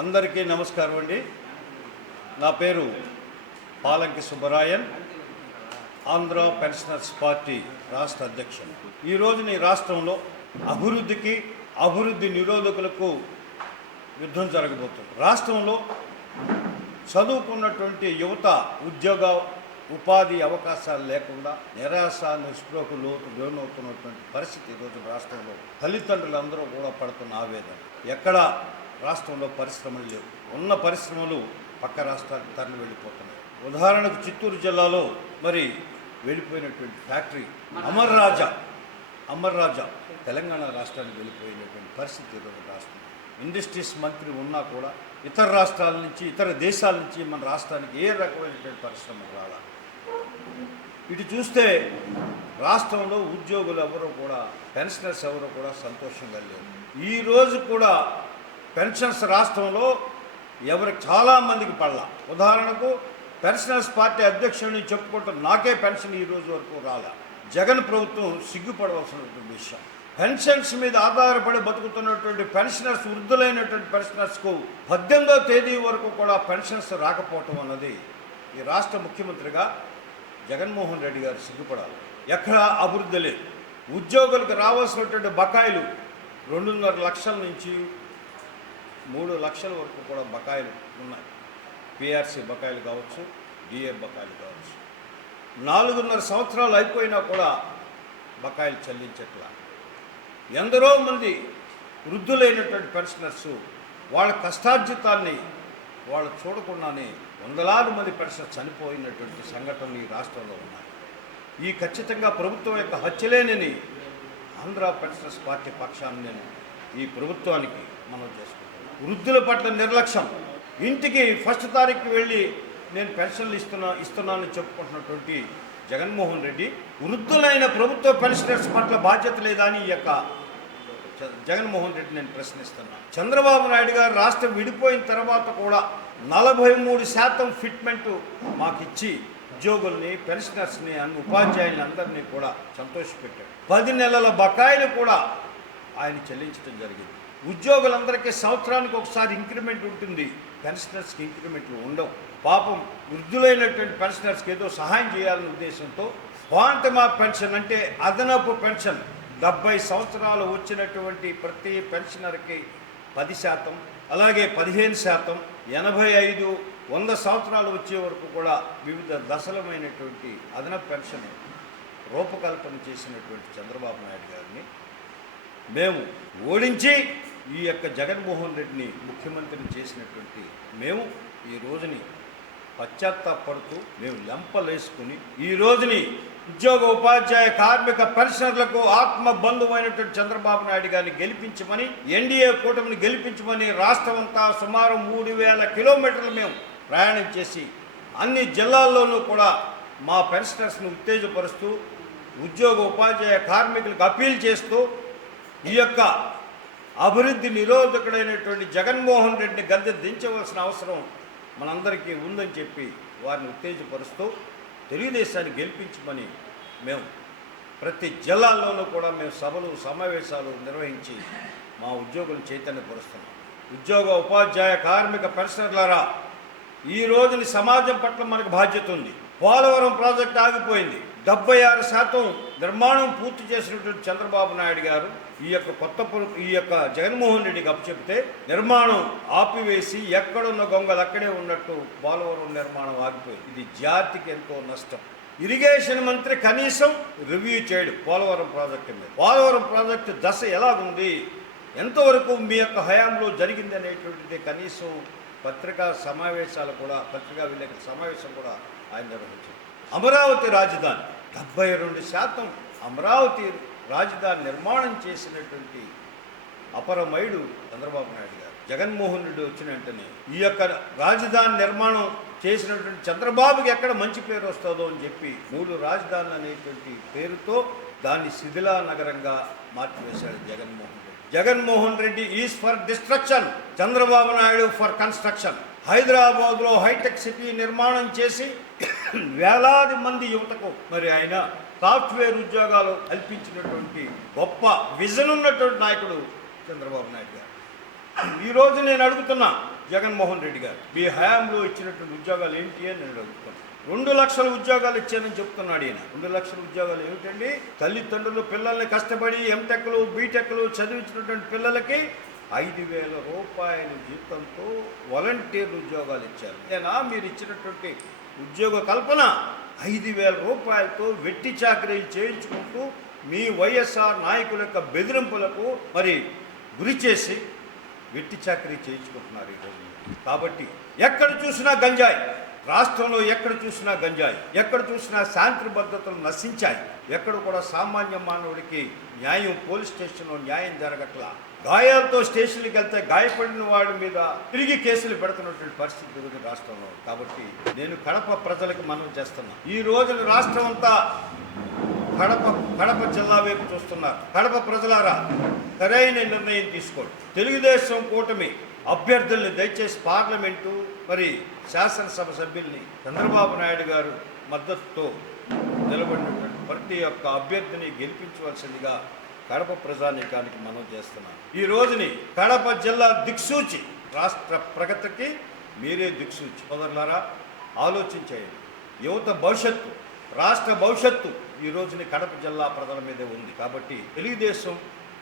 అందరికీ నమస్కారం అండి. నా పేరు పాలంకి సుబ్బరాయన్, ఆంధ్ర పెన్షనర్స్ పార్టీ రాష్ట్ర అధ్యక్షుడు. ఈరోజు ఈ రాష్ట్రంలో అభివృద్ధి నిరోధకులకు యుద్ధం జరగబోతుంది. రాష్ట్రంలో చదువుకున్నటువంటి యువత ఉపాధి అవకాశాలు లేకుండా నిరాశ నిస్పృహకు లోనవుతున్నటువంటి పరిస్థితి ఈరోజు రాష్ట్రంలో తల్లిదండ్రులందరూ కూడా పడుతున్న ఆవేదన. ఎక్కడ రాష్ట్రంలో పరిశ్రమలు లేవు. ఉన్న పరిశ్రమలు పక్క రాష్ట్రాలకు తరలి వెళ్ళిపోతున్నాయి. ఉదాహరణకు చిత్తూరు జిల్లాలో వెళ్ళిపోయినటువంటి ఫ్యాక్టరీ అమర్ రాజా తెలంగాణ రాష్ట్రానికి వెళ్ళిపోయినటువంటి పరిస్థితి ఈరోజు రాష్ట్రం. ఇండస్ట్రీస్ మంత్రి ఉన్నా కూడా ఇతర రాష్ట్రాల నుంచి ఇతర దేశాల నుంచి మన రాష్ట్రానికి ఏ రకమైనటువంటి పరిశ్రమలు రావాలి. ఇటు చూస్తే రాష్ట్రంలో ఉద్యోగులు పెన్షనర్స్ ఎవరు కూడా సంతోషంగా లేరు. ఈరోజు కూడా పెన్షన్స్ రాష్ట్రంలో ఎవరికి చాలామందికి పడలా. ఉదాహరణకు పెన్షనర్స్ పార్టీ అధ్యక్షుడిని చెప్పుకుంటూ నాకే పెన్షన్ ఈ రోజు వరకు రాలా. జగన్ ప్రభుత్వం సిగ్గుపడవలసినటువంటి విషయం. పెన్షన్స్ మీద ఆధారపడి బతుకుతున్నటువంటి పెన్షనర్స్, వృద్ధులైనటువంటి పెన్షనర్స్కు 18వ తేదీ వరకు కూడా పెన్షన్స్ రాకపోవటం అన్నది ఈ రాష్ట్ర ముఖ్యమంత్రిగా జగన్మోహన్ రెడ్డి గారు సిగ్గుపడాలి. ఎక్కడా అభివృద్ధి లేదు. ఉద్యోగులకు రావాల్సినటువంటి బకాయిలు 2.5 లక్షల నుంచి 3 లక్షల వరకు కూడా బకాయిలు ఉన్నాయి. పిఆర్సీ బకాయిలు కావచ్చు, డిఏ బకాయిలు కావచ్చు. 4.5 సంవత్సరాలు అయిపోయినా కూడా బకాయిలు చెల్లించట్లా. ఎందరో మంది వృద్ధులైనటువంటి పెన్షనర్సు వాళ్ళ కష్టార్జితాన్ని వాళ్ళు చూడకుండానే వందలాది మంది పెన్షనర్స్ చనిపోయినటువంటి సంఘటనలు ఈ రాష్ట్రంలో ఉన్నాయి. ఈ ఖచ్చితంగా ప్రభుత్వం యొక్క హత్యలేనని ఆంధ్ర పెన్షనర్స్ పార్టీ పక్షాన్ని నేను ఈ ప్రభుత్వానికి మనం చేసుకుంటున్నాను. వృద్ధుల పట్ల నిర్లక్ష్యం. ఇంటికి 1వ తారీఖుకి వెళ్ళి నేను పెన్షన్లు ఇస్తున్నానని చెప్పుకుంటున్నటువంటి జగన్మోహన్ రెడ్డి వృద్ధులైన ప్రభుత్వ పెన్షనర్స్ పట్ల బాధ్యత లేదా అని ఈ యొక్క జగన్మోహన్ రెడ్డి నేను ప్రశ్నిస్తున్నాను. చంద్రబాబు నాయుడు గారు రాష్ట్రం విడిపోయిన తర్వాత కూడా 43% ఫిట్మెంట్ మాకు ఇచ్చి ఉద్యోగుల్ని, పెన్షనర్స్ని, ఉపాధ్యాయుల్ని అందరినీ కూడా సంతోషపెట్టాడు. 10 నెలల బకాయిలు కూడా ఆయన చెల్లించడం జరిగింది. ఉద్యోగులందరికీ సంవత్సరానికి ఒకసారి ఇంక్రిమెంట్ ఉంటుంది, పెన్షనర్స్కి ఇంక్రిమెంట్లు ఉండవు. పాపం వృద్ధులైనటువంటి పెన్షనర్స్కి ఏదో సహాయం చేయాలనే ఉద్దేశంతో క్వాంటమ్ ఆఫ్ పెన్షన్ అంటే అదనపు పెన్షన్ 70 సంవత్సరాలు వచ్చినటువంటి ప్రతి పెన్షనర్కి 10%, అలాగే 15%, 85, 100 సంవత్సరాలు వచ్చే వరకు కూడా వివిధ దశలమైనటువంటి అదనపు పెన్షన్ రూపకల్పన చేసినటువంటి చంద్రబాబు నాయుడు గారిని మేము ఓడించి ఈ యొక్క జగన్మోహన్ రెడ్డిని ముఖ్యమంత్రిని చేసినటువంటి మేము ఈ రోజుని పశ్చాత్తాపడుతూ మేము లెంపలేసుకుని ఈ రోజుని ఉద్యోగ, ఉపాధ్యాయ, కార్మిక, పెన్షనర్లకు ఆత్మబంధువైనటువంటి చంద్రబాబు నాయుడు గారిని గెలిపించమని, ఎన్డీఏ కూటమిని గెలిపించమని రాష్ట్రమంతా సుమారు 3000 కిలోమీటర్లు మేము ప్రయాణం చేసి అన్ని జిల్లాల్లోనూ కూడా మా పెన్షనర్స్ని ఉత్తేజపరుస్తూ ఉద్యోగ, ఉపాధ్యాయ, కార్మికులకు అప్పీల్ చేస్తూ ఈ యొక్క అభివృద్ధి నిరోధకుడైనటువంటి జగన్మోహన్ రెడ్డిని గద్దె దించవలసిన అవసరం మనందరికీ ఉందని చెప్పి వారిని ఉత్తేజపరుస్తూ తెలుగుదేశాన్ని గెలిపించమని మేము ప్రతి జిల్లాల్లోనూ కూడా మేము సభలు, సమావేశాలు నిర్వహించి మా ఉద్యోగులను చైతన్యపరుస్తున్నాం. ఉద్యోగ, ఉపాధ్యాయ, కార్మిక, పెన్షనర్లారా, ఈ రోజుని సమాజం పట్ల మనకు బాధ్యత ఉంది. పోలవరం ప్రాజెక్టు ఆగిపోయింది. 76% నిర్మాణం పూర్తి చేసినటువంటి చంద్రబాబు నాయుడు గారు ఈ యొక్క జగన్మోహన్ రెడ్డికి అప్పచెప్తే నిర్మాణం ఆపివేసి ఎక్కడున్న గొంగలు అక్కడే ఉన్నట్టు పోలవరం నిర్మాణం ఆగిపోయింది. ఇది జాతికి ఎంతో నష్టం. ఇరిగేషన్ మంత్రి కనీసం రివ్యూ చేయడు పోలవరం ప్రాజెక్టు మీద. పోలవరం ప్రాజెక్టు దశ ఎలాగుంది, ఎంతవరకు మీ యొక్క హయాంలో జరిగింది అనేటువంటిది కనీసం పత్రికా విలేకరుల సమావేశం కూడా ఆయన నిర్వహించారు. అమరావతి రాజధాని 72% అమరావతి రాజధాని నిర్మాణం చేసినటువంటి అపరమయుడు చంద్రబాబు నాయుడు గారు. జగన్మోహన్ రెడ్డి వచ్చిన వెంటనే ఈ యొక్క రాజధాని నిర్మాణం చేసినటువంటి చంద్రబాబుకి ఎక్కడ మంచి పేరు వస్తుందో అని చెప్పి 3 రాజధానులు అనేటువంటి పేరుతో దాన్ని శిథిలా నగరంగా మార్చివేశాడు Jaganmohan Reddy. Jaganmohan Reddy is for destruction, Chandrababu Naidu for construction. హైదరాబాద్లో హైటెక్ సిటీ నిర్మాణం చేసి వేలాది మంది యువతకు మరి ఆయన సాఫ్ట్వేర్ ఉద్యోగాలు కల్పించినటువంటి గొప్ప విజన్ ఉన్నటువంటి నాయకుడు చంద్రబాబు నాయుడు గారు. ఈరోజు నేను అడుగుతున్నా జగన్మోహన్ రెడ్డి గారు, మీ హయాంలో ఇచ్చినటువంటి ఉద్యోగాలు ఏంటి అని నేను అడుగుతున్నాను. 2 లక్షల ఉద్యోగాలు ఇచ్చానని చెప్తున్నాడు ఈయన. 2 లక్షల ఉద్యోగాలు ఏమిటండి? తల్లిదండ్రులు పిల్లల్ని కష్టపడి ఎంటెక్లు బీటెక్లు చదివించినటువంటి పిల్లలకి 5,000 రూపాయల జీతంతో వాలంటీర్ ఉద్యోగాలు ఇచ్చారు. ఏనా మీరు ఇచ్చినటువంటి ఉద్యోగ కల్పన? 5,000 రూపాయలతో వెట్టి చాకరీలు చేయించుకుంటూ మీ వైఎస్ఆర్ నాయకుల యొక్క బెదిరింపులకు మరి గురి చేసి వెట్టి చాకరీ చేయించుకుంటున్నారు ఈరోజు. కాబట్టి ఎక్కడ చూసినా గంజాయి, రాష్ట్రంలో ఎక్కడ చూసినా గంజాయి, ఎక్కడ చూసినా శాంతి భద్రతలు నశించాయి. ఎక్కడ కూడా సామాన్య మానవుడికి న్యాయం, పోలీస్ స్టేషన్లో న్యాయం జరగట్లా. గాయాలతో స్టేషన్కి వెళ్తే గాయపడిన వాడి మీద తిరిగి కేసులు పెడుతున్నటువంటి పరిస్థితి ఉంది రాష్ట్రంలో. కాబట్టి నేను కడప ప్రజలకు మనవి చేస్తున్నా, ఈ రోజున రాష్ట్రం అంతా కడప జిల్లా వైపు చూస్తున్నారు. కడప ప్రజలారా, సరైన నిర్ణయం తీసుకోండి. తెలుగుదేశం కూటమి అభ్యర్థుల్ని దయచేసి పార్లమెంటు మరి శాసనసభ సభ్యుల్ని చంద్రబాబు నాయుడు గారు మద్దతుతో నిలబడినటువంటి ప్రతి ఒక్క అభ్యర్థిని గెలిపించవలసిందిగా కడప ప్రజానీకానికి మనం చేస్తున్నాం. ఈ రోజుని కడప జిల్లా దిక్సూచి, రాష్ట్ర ప్రగతికి మీరే దిక్సూచి. సోదరులారా, ఆలోచించేయండి. యువత భవిష్యత్తు, రాష్ట్ర భవిష్యత్తు ఈ రోజుని కడప జిల్లా ప్రజల మీదే ఉంది. కాబట్టి తెలుగుదేశం,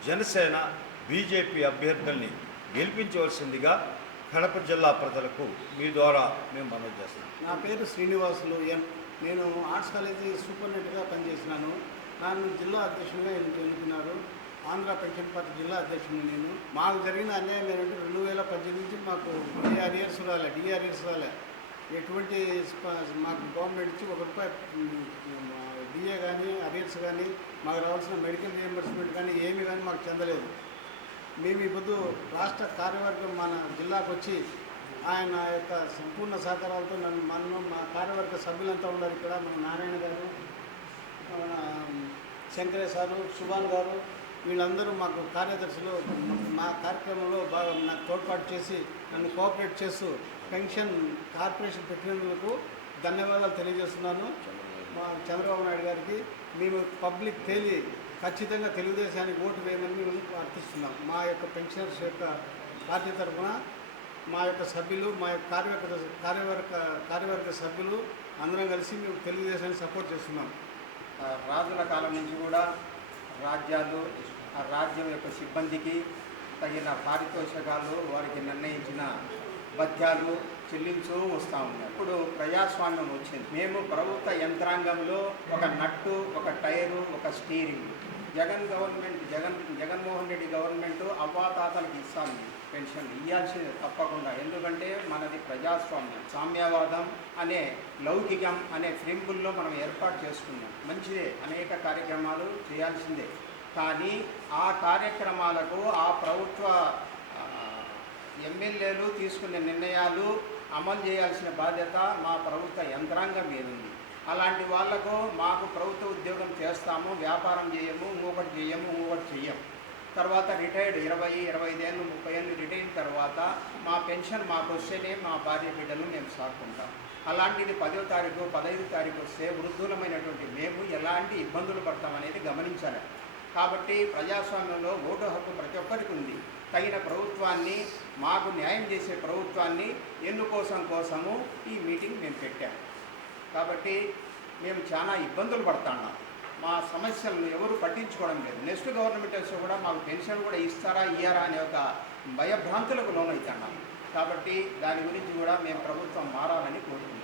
జనసేన, బీజేపీ అభ్యర్థుల్ని గెలిపించవలసిందిగా కడప జిల్లా ప్రజలకు మీ ద్వారా మేము మనవి చేస్తున్నాం. నా పేరు శ్రీనివాసులు ఎన్. నేను ఆర్ట్స్ కాలేజీ సూపరింటెండెంట్గా పనిచేసినాను. నన్ను జిల్లా అధ్యక్షుడిగా ఎన్నుకున్నారు. ఆంధ్ర పెన్షన్ పార్టీ జిల్లా అధ్యక్షుడిని నేను. మాకు జరిగిన అన్యాయం ఏంటంటే 2018 నుంచి మాకు డిఆర్ఈఎస్ రాలే. ఎటువంటి మాకు గవర్నమెంట్ ఇచ్చి ₹1 డిఏ కానీ అరియర్స్ కానీ మాకు రావాల్సిన మెడికల్ రియంబర్స్మెంట్ కానీ ఏమి కానీ మాకు చెందలేదు. మేము ఈ పొద్దు రాష్ట్ర కార్యవర్గం మన జిల్లాకు వచ్చి ఆయన యొక్క సంపూర్ణ సహకారాలతో మా కార్యవర్గ సభ్యులంతా ఉన్నారు ఇక్కడ. మన నారాయణ గారు, మన శంకరయ్య సారు, సుభాన్ గారు, వీళ్ళందరూ మాకు కార్యదర్శులు మా కార్యక్రమంలో బాగా నాకు తోడ్పాటు చేసి నన్ను కోఆపరేట్ చేస్తూ పెన్షన్ కార్పొరేషన్ పెట్టినందుకు ధన్యవాదాలు తెలియజేస్తున్నాను. మా చంద్రబాబు నాయుడు గారికి మేము పబ్లిక్ ఖచ్చితంగా తెలుగుదేశానికి ఓటు వేయమని మేము అర్థిస్తున్నాం. మా యొక్క పెన్షనర్స్ యొక్క పార్టీ తరఫున మా యొక్క సభ్యులు, మా యొక్క కార్యవర్గ సభ్యులు అందరం కలిసి మేము తెలుగుదేశాన్ని సపోర్ట్ చేస్తున్నాం. రాజుల కాలం నుంచి కూడా రాజ్యాలు, ఆ రాజ్యం యొక్క సిబ్బందికి తగిన పారితోషికాలు, వారికి నిర్ణయించిన భత్యాలు చెల్లించూ వస్తూ ఉన్నారు. ఇప్పుడు ప్రజాస్వామ్యం వచ్చింది. మేము ప్రభుత్వ యంత్రాంగంలో ఒక నట్టు, ఒక టైరు, ఒక స్టీరింగ్. జగన్మోహన్ రెడ్డి గవర్నమెంట్ అవ్వాతాతలకు ఇస్తాను పెన్షన్ ఇవ్వాల్సింది తప్పకుండా. ఎందుకంటే మనది ప్రజాస్వామ్యం, సామ్యవాదం అనే లౌకికం అనే ఫ్రేంబుల్లో మనం ఏర్పాటు చేసుకున్నాం. మంచిదే, అనేక కార్యక్రమాలు చేయాల్సిందే. కానీ ఆ కార్యక్రమాలకు ఆ ప్రభుత్వ ఎమ్మెల్యేలు తీసుకునే నిర్ణయాలు అమలు చేయాల్సిన బాధ్యత మా ప్రభుత్వ యంత్రాంగం మీద ఉంది. అలాంటి వాళ్లకు మాకు ప్రభుత్వ ఉద్యోగం చేస్తాము, వ్యాపారం చేయము, ఇంకొకటి చెయ్యము. తర్వాత రిటైర్డ్ 20, 25 ఏళ్ళు, 30 ఏళ్ళు రిటైర్ తర్వాత మా పెన్షన్ మాకు వస్తేనే మా భార్య బిడ్డలు మేము సాక్కుంటాం. అలాంటిది 10వ తారీఖు, 15వ తారీఖు వస్తే వృద్ధులమైనటువంటి మేము ఎలాంటి ఇబ్బందులు పడతామనేది గమనించాలి. కాబట్టి ప్రజాస్వామ్యంలో ఓటు హక్కు ప్రతి ఒక్కరికి ఉంది. తగిన ప్రభుత్వాన్ని, మాకు న్యాయం చేసే ప్రభుత్వాన్ని కోసము ఈ మీటింగ్ మేము పెట్టాము. కాబట్టి మేము చాలా ఇబ్బందులు పడుతున్నాం. మా సమస్యలను ఎవరు పట్టించుకోవడం లేదు. నెక్స్ట్ గవర్నమెంట్ వస్తే కూడా మాకు పెన్షన్ కూడా ఇస్తారా ఇయ్యారా అనే ఒక భయభ్రాంతులకు లోనవుతున్నాం. కాబట్టి దాని గురించి కూడా మేము ప్రభుత్వం మారాలని కోరుకుంటున్నాం.